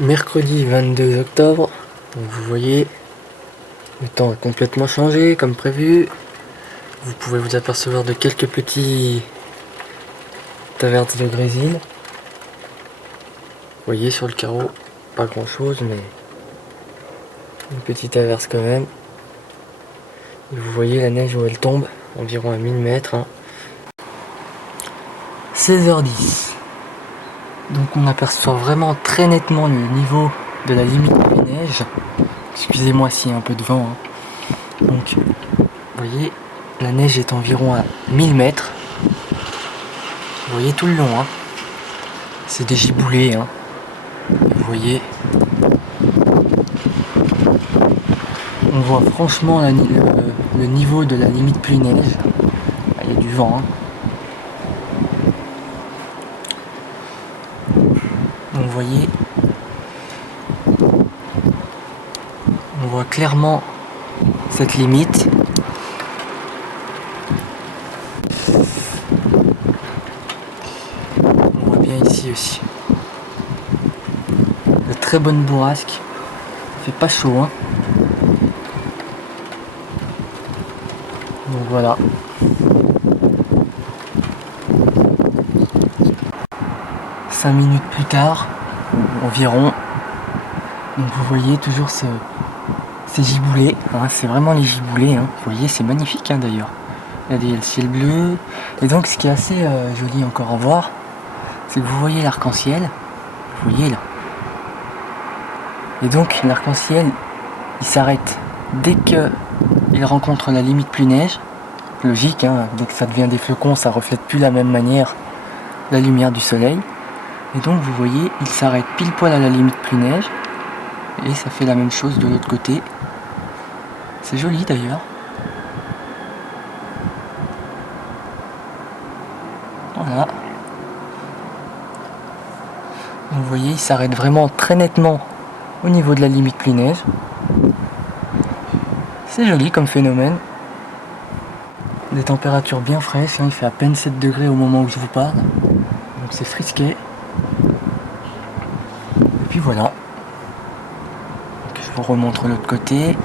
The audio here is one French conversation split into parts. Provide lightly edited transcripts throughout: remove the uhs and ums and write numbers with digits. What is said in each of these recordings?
Mercredi 22 octobre, donc vous voyez, le temps a complètement changé comme prévu. Vous pouvez vous apercevoir de quelques petits averses de grésil. Vous voyez sur le carreau, pas grand chose, mais une petite averse quand même. Et vous voyez la neige où elle tombe, environ à 1000 mètres. 16h10. Donc on aperçoit vraiment très nettement le niveau de la limite des neiges. Excusez-moi s'il y a un peu de vent. Donc, vous voyez, la neige est environ à 1000 mètres. Vous voyez tout le long. C'est des giboulées. Et vous voyez, on voit franchement le niveau de la limite pluie neige. Il y a du vent. Donc vous voyez, on voit clairement cette limite. On voit bien ici aussi. De très bonnes bourrasques. Il fait pas chaud. Donc voilà. Cinq minutes plus tard, environ. Donc vous voyez toujours ces giboulées. C'est vraiment les giboulées. Vous voyez, c'est magnifique d'ailleurs. Regardez, il y a le ciel bleu. Et donc ce qui est assez joli encore à voir, c'est que vous voyez l'arc-en-ciel. Vous voyez là. Et donc l'arc-en-ciel, il s'arrête dès qu'il rencontre la limite pluie neige. Logique, dès que ça devient des flocons, ça reflète plus la même manière la lumière du soleil. Et donc vous voyez, il s'arrête pile poil à la limite pluie neige. Et ça fait la même chose de l'autre côté. C'est joli d'ailleurs. Voilà. Vous voyez, il s'arrête vraiment très nettement au niveau de la limite pluie neige. C'est joli comme phénomène. Des températures bien fraîches, il fait à peine 7 degrés au moment où je vous parle. Donc c'est frisqué. Et puis voilà. Donc je vous remontre l'autre côté.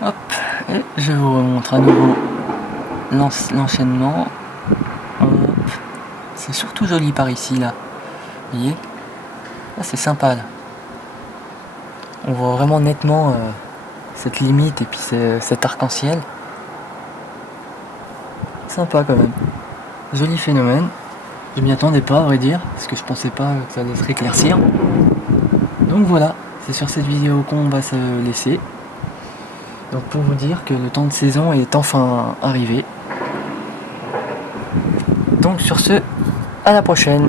Hop, et je vous remontre à nouveau l'enchaînement. C'est surtout joli par ici là. Vous voyez, là c'est sympa là. On voit vraiment nettement cette limite et puis cet arc-en-ciel. Sympa quand même. Joli phénomène. Je m'y attendais pas à vrai dire, parce que je pensais pas que ça allait se éclaircir. Donc voilà, c'est sur cette vidéo qu'on va se laisser. Donc pour vous dire que le temps de saison est enfin arrivé. Donc sur ce, à la prochaine.